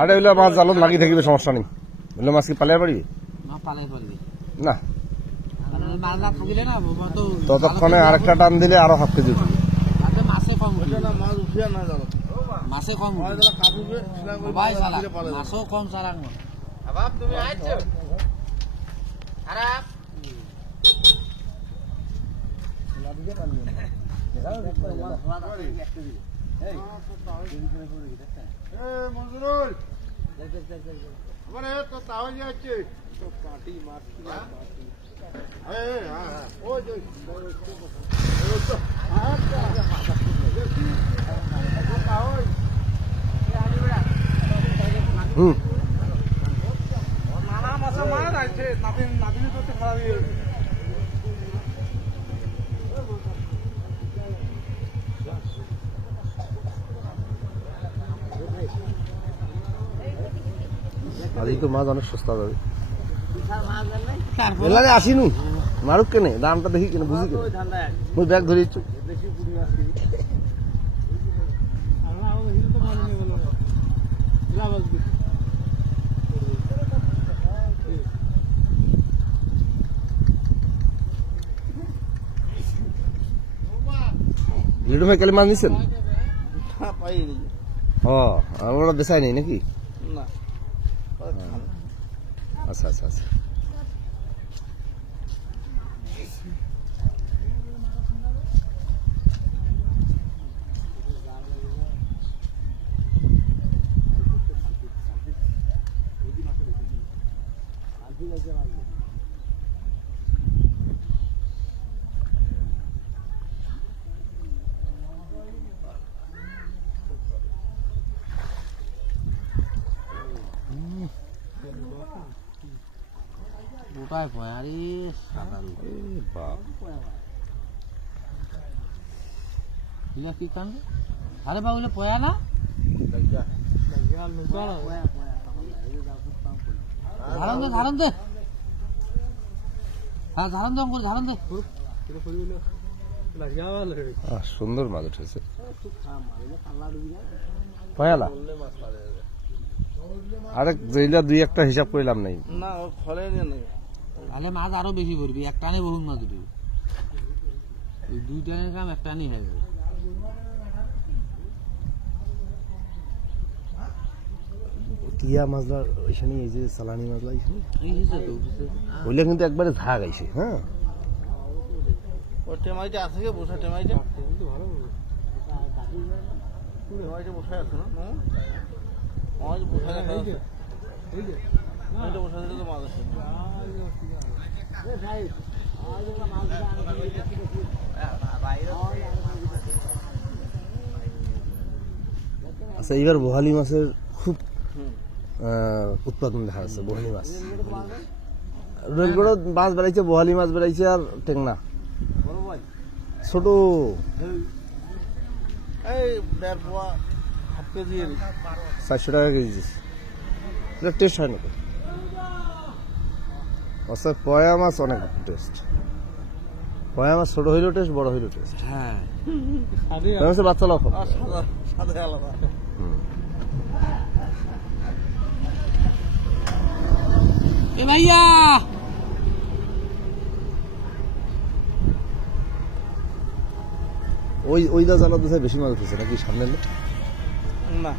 আরে ওইলা মাছ জালত লাগি থাকিবে সমস্যা নেই। ওইলা মাছ কি পালাই পারবি না? ততক্ষণে আরেকটা টান দিলে আরো 7 কেজি উঠবে। মাছে কম মাছে কম মাছও কম চালান তুমি আইছো খারাপ আজই তো মাছ অনেক সস্তা যাবে। আসিনু মারুক কেনে দামটা দেখি কেন বুঝি কেন মুই ব্যাগ ধরে ইচ্ছু লিডু ভাই কালি মাছ নিছেন? আমরা বেচাই নেই নাকি? আচ্ছা আচ্ছা আচ্ছা। গোটায় পয়ারি কি কান্ড আরে বাবুলে পয়া না ধারণ দে হ্যাঁ ধারণ দে সুন্দর মাছ উঠেছে পয়ালা। আরে জইলা দুই একটা হিসাব করিলাম নাই না ফলে নেই তাহলে মাছ আরো বেশি করবি। এক টানে বহুত মাছ উঠবি, দুই টানের কাম এক টানই হয়ে যাবে। টিয়া মাছলা ওইখানে এই যে চালানি মাছলা ওইটা কিন্তু একবারে ঝাগ আইছে। হ্যাঁ টেমাইটা আছে কি বসা টেমাইটা বসে আছে না বসা দেখা যাচ্ছে বসা দিলে তো মাছ আছে। আচ্ছা এইবার বোহালি মাছের খুব উৎপাদন দেখা যাচ্ছে। বোহালি মাছ রেলগড় মাছ বেড়াইছে, বোহালি মাছ বেড়াইছে আর টেংনা ছোট 400 টাকা কেজি। এটা টেস্ট হয় না তো? আচ্ছা পয়া মাছ অনেক টেস্ট। পয়া মাছ ছোট হইলেও টেস্ট, বড় হইলেও টেস্ট। হ্যাঁ বাচ্চা লাভ ভাইয়া ওই দা জানা দোষায় বেশি মাছ উঠেছে নাকি সামনে না?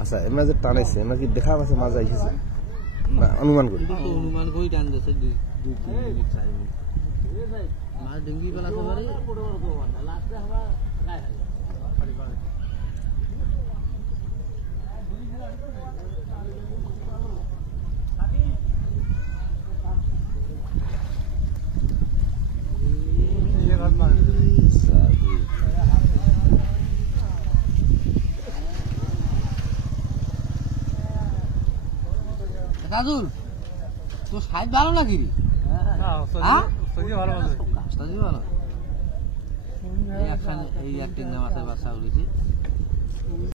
আচ্ছা এমনা যে টানাইছে এমনা কি দেখা আছে মাছ আইছে না? অনুমান করি টান দিয়েছে 2-3 মিনিট 4 মিনিট মাছ ডিঙ্গি বেলাতে পারে। রাজুল তোর সাইজ ভালো নাকি রে? ভালো এই একটা মাছের বাচ্চা উঠেছে।